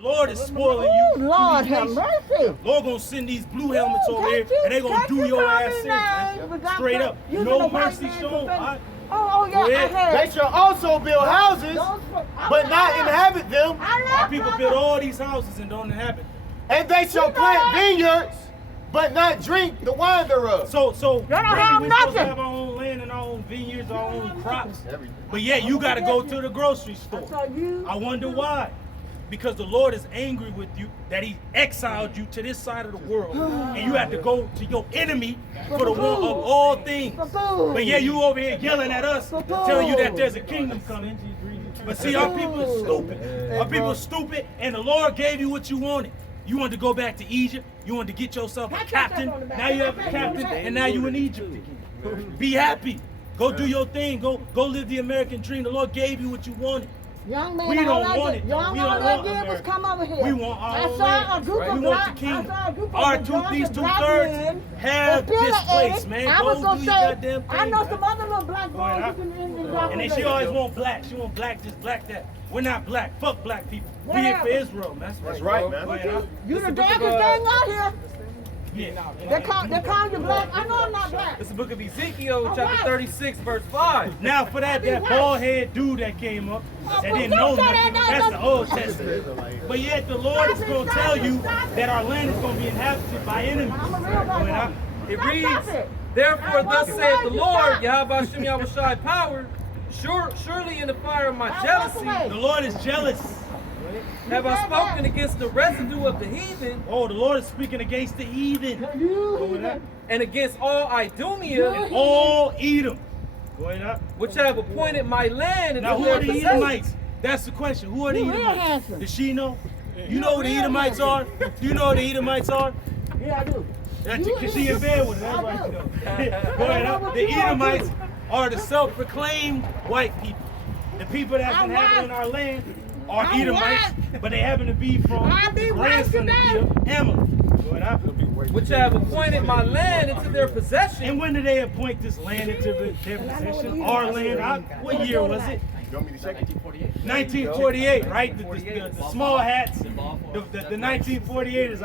Lord is spoiling you. Lord have mercy. Lord gonna send these blue helmets over here, and they gonna do your ass in, man. Straight up. No mercy shown. Oh, yeah, I heard. They shall also build houses, but not inhabit them. Our people build all these houses and don't inhabit. And they shall plant vineyards, but not drink the wine thereof. So don't have we're supposed to nothing. have our own land and our own vineyards, our own crops. But yet you gotta go to the grocery store. I wonder why. Because the Lord is angry with you that he exiled you to this side of the world, and you have to go to your enemy for the one of all things. But yeah, you over here yelling at us, telling you that there's a kingdom coming. But see, our people are stupid. Our people are stupid, and the Lord gave you what you wanted. You wanted to go back to Egypt. You wanted to get yourself a captain. Now you have a captain, and now you in Egypt again. Be happy. Go do your thing. Go live the American dream. The Lord gave you what you wanted. Young man, We don't want it. Young We man, don't all I want did was America. come over here. We want our I own saw land. a group We of want black, the kingdom. I saw a group Our of drunk these and two black thirds men have that this place, affiliated. man. I was Go gonna do your say, goddamn thing. I know man. some other little black boys Right, who can indoctrinate. And then she always want black. She want black, just black that. We're not black. Fuck black people. We here for Whatever. Israel, man. That's right, man. Go ahead, You the darkest thing out here. yeah. They call you black. I know I'm not black. It's the book of Ezekiel, All chapter right. 36, verse 5. Now for that bald head dude that came up, that didn't know nothing, that's the Old Testament. But yet the Lord is going to tell you that our land is going to be inhabited by enemies. I'm a real black woman. It Stop reads, it. therefore thus walking saith away, the you Lord, stop. Yahweh Shem Yahushai power, surely in the fire of my I walk jealousy away. The Lord is jealous. have I spoken against the residue of the heathen Oh, the Lord is speaking against the heathen. You, and against all Idumea, All Edom. Go ahead up. which have appointed my land Now into who are their the possession. Edomites? That's the question. Who are the You real Edomites? handsome. Does she know? You know who the Edomites are? Do you know who the Edomites are? yeah, I do. That's because she in bed with her. That's why she know. Go ahead up. The Edomites are the self-proclaimed white people. The people that's I'm inhabiting white. our land are I'm Edomites, but they happen to be from I be the grandson white of Ammon. Go ahead up. which have appointed my land into their possession. And when did they appoint this land into their possession? Our land. What year was it? You want me to check it? 1948, right? The small hats. The 1948 is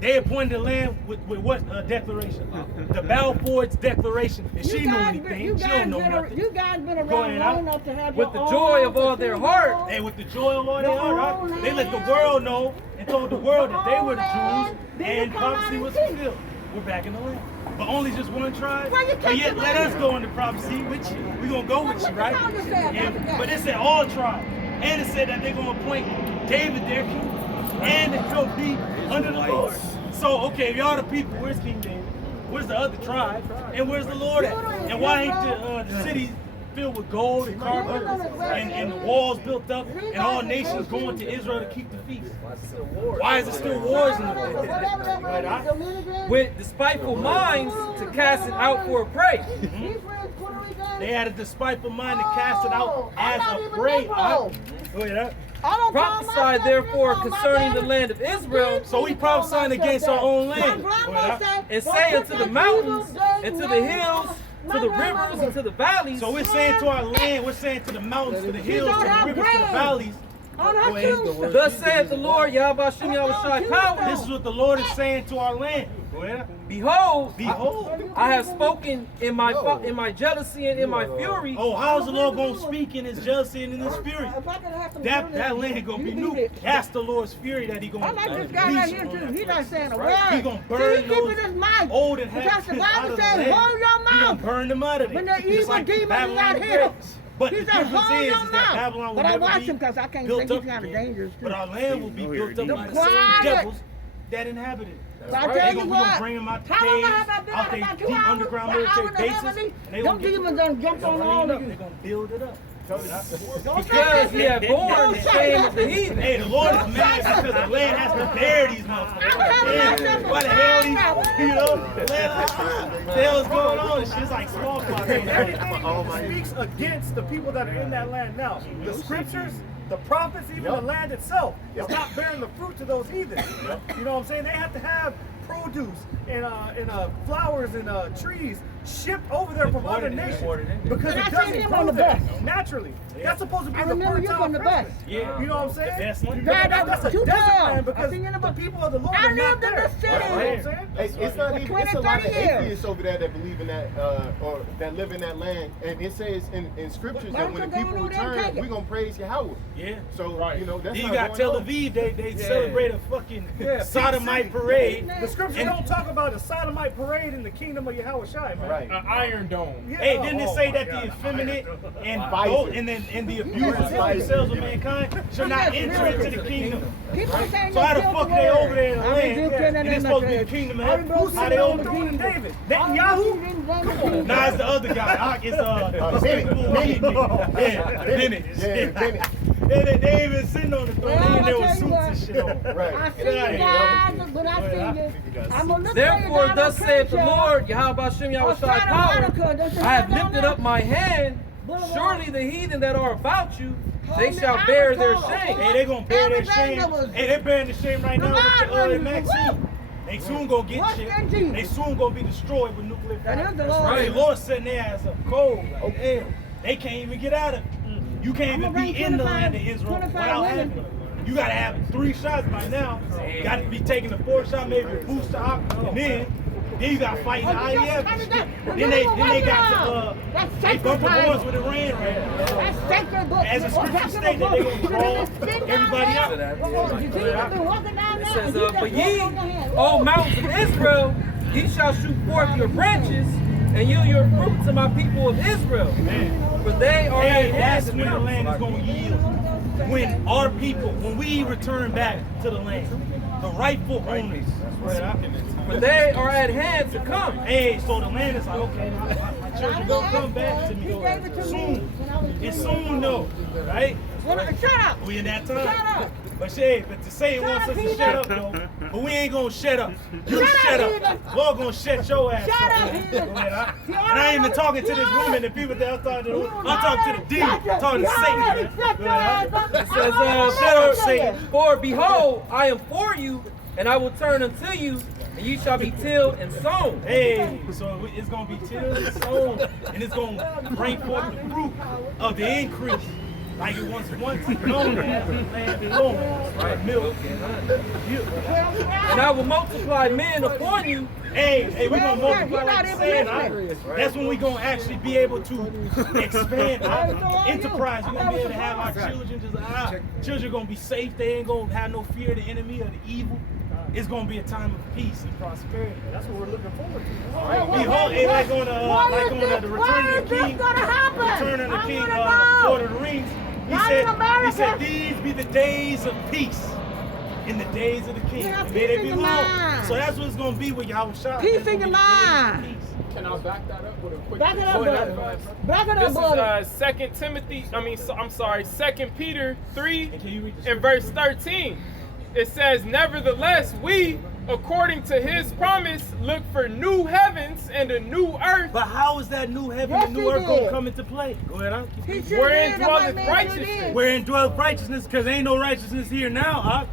they appointed the land with what declaration? The Balfour's Declaration. And she knew anything. She don't know nothing. You guys been Go around ahead, long huh? enough to have With your the joy own of all their heart, And with the joy of all their heart, right? They let the world know and told the world that they were the Jews and prophecy was fulfilled. We're back in the land. But only just one tribe. Well, you But take yet the let land. us go into prophecy with you. We're going to go with you, right? What the hell you said? But it said all tribes. And it said that they're going to appoint David their king. And that he'll be under the Lord. So, okay, if y'all the people, where's King David? Where's the other tribe? And where's the Lord at? And why ain't the city filled with gold and carpet and the walls built up and all nations going to Israel to keep the feast? Why is there still wars in the world? with despiteful minds to cast it out for a prey. They had a despiteful mind to cast it out as a prey. Go ahead. Prophesy therefore concerning the land of Israel, So we prophesying against our own land. and say unto the mountains, and to the hills, to the rivers, and to the valleys, So we're saying to our land, we're saying to the mountains, to the hills, to the rivers, to the valleys. thus saith the Lord, Yahweh Shem Yahushai power, This is what the Lord is saying to our land. Go ahead. behold, Behold. I have spoken in my jealousy and in my fury. Oh, how is the Lord going to speak in his jealousy and in his fury? That land going to be new. That's the Lord's fury that he going I to like this guy right here too. He's not saying a word. He going to burn Keep those his mouth. old and Because the half out Bible of the says, land. hold your He going mouth. to burn them out of When there. the evil Just demons Babylon out the here. Great. But He the said, difference hold is your that mouth. Babylon will But I never watch be him because I can't built think he's up kind of again. dangerous too. But our land will be built up by the same Quiet. devils that inhabit it. But I They tell you gonna, we gonna what, bring them out the how long caves, have I been out out their about 2 deep hours? underground An hour military and a half, bases. I think. And they Them gonna get demons done jumped on all of They're them. gonna build it up. Because he had borne the shame of the heathen. Hey, the Lord is mad because the land has to bear these motherfuckers. having Why the hell these, you know, the land, what the hell is going on? It's just like smallpox. Everything speaks against the people that are in that land now. The scriptures, the prophets, even the land itself is not bearing the fruit to those heathens. You know what I'm saying? They have to have produce and flowers and trees shipped over there from other nations because And it I seen doesn't him grow on the there bus. naturally. That's supposed to be I the remember you fertile on the Christmas. bus. Yeah. You know what I'm saying? The best land. Drive That's up a two desert times. land I because seen it the about- people of the Lord I are not lived in there. the city. You know what I'm saying? It's not even. It's a lot of 20, 30 years. atheists over there that believe in that, or that live in that land, and it says in scriptures Why that when don't the you people go over there and return, take it? we're gonna praise Yahweh. Yeah. So you know that's Then you not got going Tel on. Aviv, they Yeah. celebrate a fucking Yeah, sodomite PC. parade. The scriptures And- don't talk about a sodomite parade in the kingdom of Yahweh Shai, man. Right. Iron Dome. Yeah. Hey, didn't it Oh say my that God. the effeminate and Pfizer. and the abusers of themselves of mankind shall not enter into the kingdom? Keep on saying So how the they fuck killed they the over there in the word. land? I rebuke And it's supposed to be the kingdom of heaven. Who's How sitting they on over the there? throne of David? I Netanyahu? rebuke you in the name of Jesus. Nah, it's the other guy. It's Bennett. Yeah, Bennett. Yeah, Bennett. They even sitting on the throne. Well, They in there I'll with tell suits you and what. shit on. Right. I see Get outta you here. guys, but I see you. I'm gonna look Therefore, at you thus down saith the on Lord, Yahweh Shem Yahweh Outside of power, Monica, does it I have have down lifted there? up my hand. Boulevard. Surely the heathen that are about you, they Homie, shall I bear was their told, shame. okay. Hey, they gonna bear their Everything shame. that was- Hey, they bearing the shame right now with Lord, the Maxine. They soon gonna get What's shit. that Jesus? They soon gonna be destroyed with nuclear That fire. is the Lord. Right. The Lord sitting there as a cold. Like, hell, they can't even get out of it. You can't I'ma even bring be in the 25 land of Israel 25 without women. having it. You gotta have 3 shots by now. Got to be taking the 4th shot, maybe a booster op, and then you gotta fight in the Oh, you IEF. just and turn it shit. down. Then they got That's they sacred bump the Bible. horns with the rain right now. That's sacred book. As the scripture states that they gonna call everybody out. You see them been walking down It there, says, and you just but walk ye, on your hand. O mountains of Israel, ye shall shoot forth your branches and yield your fruit to my people of Israel. For they are Hey, at that's hand when to the come. land is going to yield. When our people, when we return back to the land, the rightful owners. For they are at hand to come. Hey, so the land is like, okay, my children gonna come back to me soon. It's soon though, right? Shut up. We in that time. Shut up. But shit, but to say it wants us to Peter. shut up though, but we ain't gonna shut up. You Shut up, shut Peter. up. Lord gonna shut your ass Shut up. up, Peter. Go ahead, and I ain't even talking to this woman and people that I'm talking to. I'm talking to the demon. I'm talking to Satan. Shut your ass up. It says, Shut up, Satan. For behold, I am for you, and I will turn unto you, and you shall be tilled and sown. Hey, so it's gonna be tilled and sown, and it's gonna bring forth the fruit of the increase, like it once known as the land alone, right? Milk and honey. And I will multiply men upon you. Hey, we gonna Well, multiply you're like not the even sand. listening. That's when we gonna actually be able to expand our So are you. enterprise. We're gonna be able to have our Right. children our children gonna be safe. They ain't gonna have no fear of the enemy or the evil. It's gonna be a time of peace and prosperity. That's what we're looking forward to. Behold, it like on the Return of the King, Return of the King, Lord of the Rings. He said, these be the days of peace in the days of the King. Yeah, And may they peace be in the long. mind. So that's what it's gonna be with Yahweh Shah. Peace in your mind. Can I back that up with a quick? Back it up, Go ahead, brother. advice? Back it up, This brother. is 2 Timothy. I'm sorry, 2 Peter 3 And can you read the and verse 13. It says, "Nevertheless, we, according to His promise, look for new heavens and a new earth, But how is that new heaven Yes, and new he earth gonna did. come into play? Go ahead, huh? He sure wherein did, the white dwelleth man sure righteousness." did. Wherein dwelleth righteousness, because ain't no righteousness here now, huh?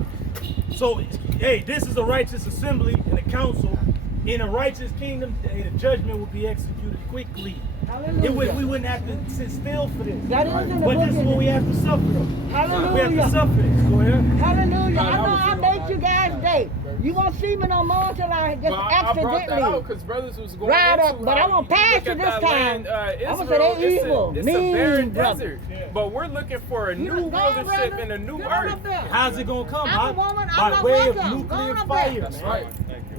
So, hey, this is a righteous assembly and a council. In a righteous kingdom, the judgment will be executed quickly. Hallelujah. We wouldn't have to sit still for this. That is in the But book. this is what we have to suffer. We have to Hallelujah. suffer this. Go ahead. Hallelujah. I know I made you guys day. You won't see me no more until I just But I brought that out accidentally. because brothers was going Right into up, but how I'm gonna you pass look you at this that time. land, I'm gonna Israel, say they evil, it's mean a barren brother. desert, but we're looking for a You new done gone, rulership brother. and a new Get on earth. up there. How's it gonna come? I'm Huh? a woman, I'm By not way of welcome. nuclear Go on up fire. there. That's right.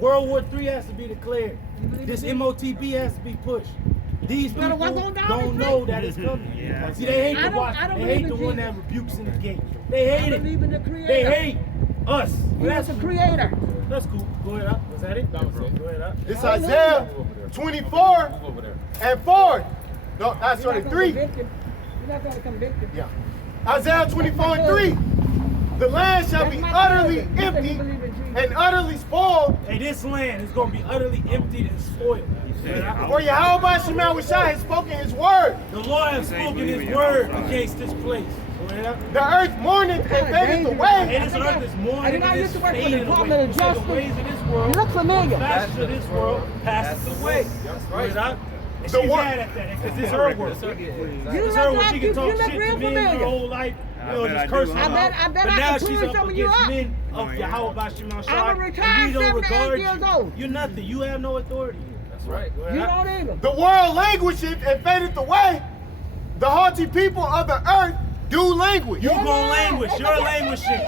World War III has to be declared. This MOTB has to be pushed. These Better people walk on down don't this know way. that it's coming. See, they hate I the don't- watch. I don't They hate believe the in one Jesus. that rebukes in the gate. They hate I believe it. in the Creator. They hate us. He is the creator. That's cool. Go ahead up. Was that it? That was it. Go ahead up. It's Isaiah 24 and 4. No, that's You're sorry, not gonna 3. convict him. You're not going to convict him. Yeah. Isaiah 24 and 3. The land shall be utterly empty and utterly spoiled, Hey, this land is going to be utterly emptied and spoiled. for Yahweh Shema Shai has spoken his word. The Lord has spoken his word against this place. Go The earth mourneth and fadeth away. And this earth is mourning And I and used it's to work for the fading Department away. of He said the Justice. ways of this world, You look familiar. the fashions of this world passes away. That's right. And The she's wor- mad at that because it's her work. You It's look her where like she you can talk look shit to real men her familiar. whole life. You know, bet just I cursing do. them I out. bet But I now can she's pull up some of you against up. men of Yahweh Bashim I'm a Shai. retired And we don't 78 regard years you. old. You're nothing. You have no authority. That's right. You don't either. The world languisheth and fadeth away. The haughty people of the earth do languish. You gonna languish. You're languishing.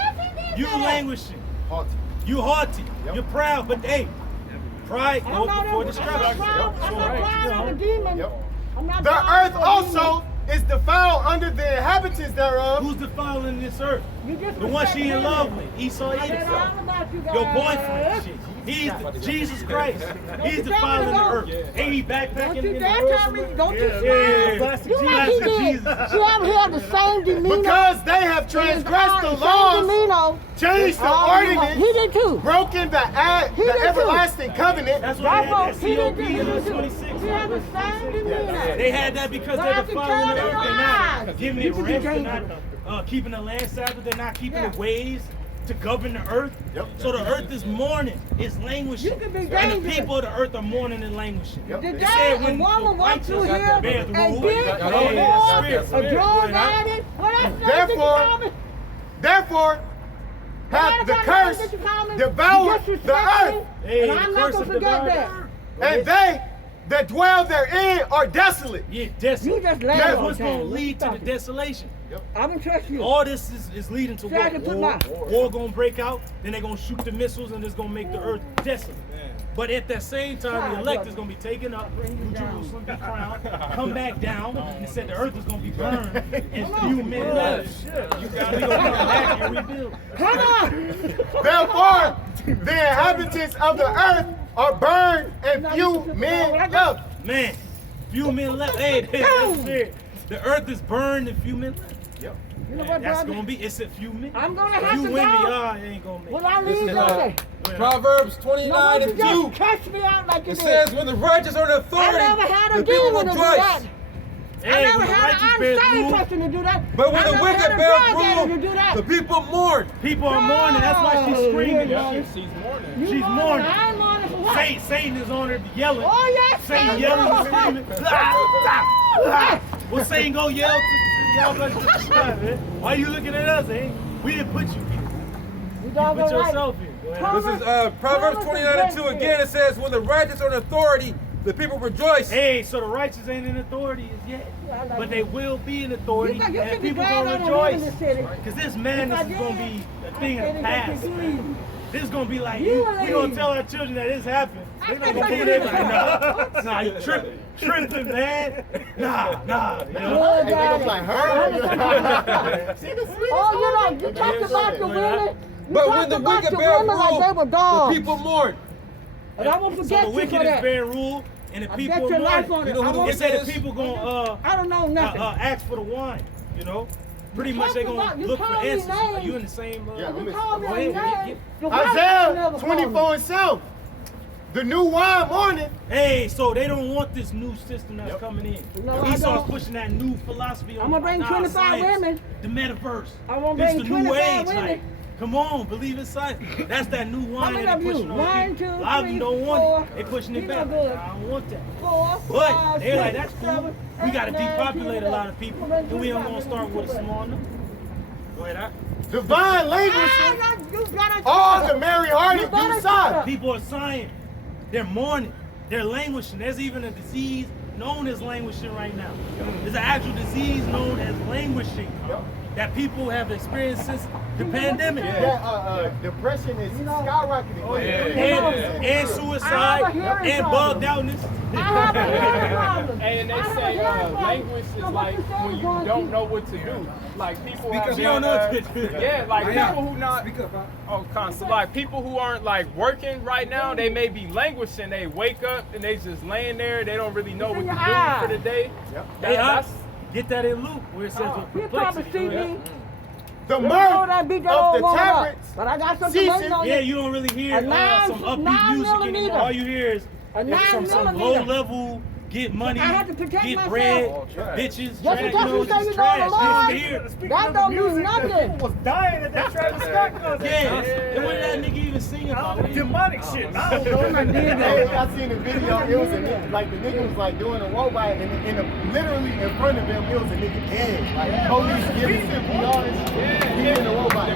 You languishing. Haughty. You haughty. You're proud. But hey, pride I'm goes not before I'm destruction. not proud. I'm not proud. I'm a demon. Yep. I'm not The proud. earth also is defiled under the inhabitants thereof. Who's defiling this earth? You just The one she in respect love women. with, Esau I know Edom. all about you guys. Your boyfriend, shit. He's Jesus Christ. He's defiling the earth. Ain't he Don't backpacking you in dare tell me. Jerusalem? Don't you Yeah, smile. You like he did. Jesus. You ever heard the same demeanor? Because they have transgressed the Same laws, demeanor. changed the He ordinance, did too. broken the He did too. everlasting covenant. That's what they had that He did COP in too. 26. He had the same demeanor. They had that because But they're I can defiling tell the in earth. They're your not eyes. giving You it can be rest. They're dangerous. not keeping the land Sabbath. They're not keeping Yeah. the ways to govern the earth. Yep. So the earth is mourning. It's languishing. You can be And dangerous. the people of the earth are mourning and languishing. Yep. The They day said a when woman the walked through righteous here bear the and rule, did yeah, a spirit, war, a drone yeah. riding, well, that's Therefore, hath the curse devoured the earth, Hey, and the I'm not curse gonna of forget the that. and they that dwell therein are desolate. Yeah, You desolate. just land That's on what's town. going to lead to the Stop it. desolation. I don't trust you. All this is leading to See, I what? can put War. my- War going to break out. Then they're going to shoot the missiles, and it's going to make the earth desolate. But at that same time, the elect is going to be taken up, New Jerusalem be crowned, come back down, and said the earth is going to be burned, and few men left. You got to go back and rebuild. Come on. Therefore, the inhabitants of the earth are burned, and few men left. Man, few men left. Hey, that's it. The earth is burned, and few men left. You know what, That's brother? going to be, it's a few men. I'm gonna If have you to win me, go. y'all ain't going to make When it. I leave, is, you'll say, Proverbs no, 29 why and you 2. just catch me out like you It did? says, when the righteous are in I authority, never had a the people demon to do rejoice. that. I Hey, never when the had righteous an bears unsaved rule, person to do that. But when I the never wicked had a bear drug addict to do rule, that. the people mourn. people are mourning. That's why she's Oh, screaming. yeah, and shit. She's mourning. You She's mourning. I ain't mourning for what? Satan is on her yelling. Oh, yes, Satan Satan. yelling and screaming. Well, Satan go yell to y'all better subscribe, man. Why you looking at us, eh? We didn't put you here. You You doggone put right. yourself here. Go ahead. This is Proverbs 29 and 2 again. It says, when the righteous are in authority, the people rejoice. Hey, so the righteous ain't in authority as yet, Yeah, I like but that. they will be in authority, You and should be people glad gonna I don't live in rejoice. the city. Because this madness is gonna be a thing of the past. Man. This is gonna be like, You we gonna leave. tell our children that this happened. They not think gonna I believe can it. leave. Nah, you tripping, man. Nah, you know. Oh, They gonna be like, her? Oh, you talked about the women. You But talked when the about wicked the bear women like they were rule, the dogs. people mourn. And I won't So forget the you wicked for is that. bear rule, and the I people bet your life are on You it. know who I the won't- It said is? the people gonna I don't know nothing. ask for the wine, you know. Pretty much they gonna You look for call me answers. Are names. you in the same? Yeah, You call me Go a ahead, name. The white man Isaiah never called me. 24 and 7. The new wine morning. Hey, so they don't want this new system that's coming in. No, I Esau's don't. pushing that new philosophy. I'ma bring 25 science, women. The metaverse. I wanna This bring the new 25 age. women. Like, come on, believe in science. That's that new wine many that of they you? pushing on 1, people. 2, A lot of them 3, don't want 4. it. They pushing it You back. know good. I don't want that. 4, But 5, they're like, 6, that's cool. 7, We gotta 8, 9, depopulate 10, a lot of people. Then Then we don't gonna start with a small number. Go ahead, Divine language. You gotta All the merry hearted You better do sigh. People are sighing. They're mourning. They're languishing. There's even a disease known as languishing right now. There's an actual disease known as languishing that people have experienced since the pandemic. Depression is You know- skyrocketing. Oh, yeah. And I have suicide a hearing and problem. bugged outness. I have a hearing problem. And they I have a say hearing problem. language is So what like you saying when is you going don't to- know what to do. Like people have You don't know what to do. Yeah, like people who not Speak up, huh? oh constant like people who aren't like working right now, they may be languishing. They wake up and they just laying there. They don't really know It's what in to your do eye. for the day. Hey, That's get that in Luke where it says with You probably perplexity. see Go ahead. me. The You know mirth that beat that of old the woman up. tyrants. But I got something ceasing. waiting on Yeah, you. you don't really hear A nine- some upbeat 9 music anymore. millimeter. All you hear is A 9 some millimeter. low level get money, I have to protect get myself. bread, All trash. bitches, Just trash, because you say just you know trash. the Lord, It's here. Speaking that of the don't mean music, nothing. people was dying at that Travis Scott concert. Yeah, and what did that nigga even sing about? Demonic shit. I don't know. Hey, I seen a video. It was a nigga, like the nigga was like doing a robot, and literally in front of him, it was a nigga dead. Like police giving CPR and shit. He in the robot.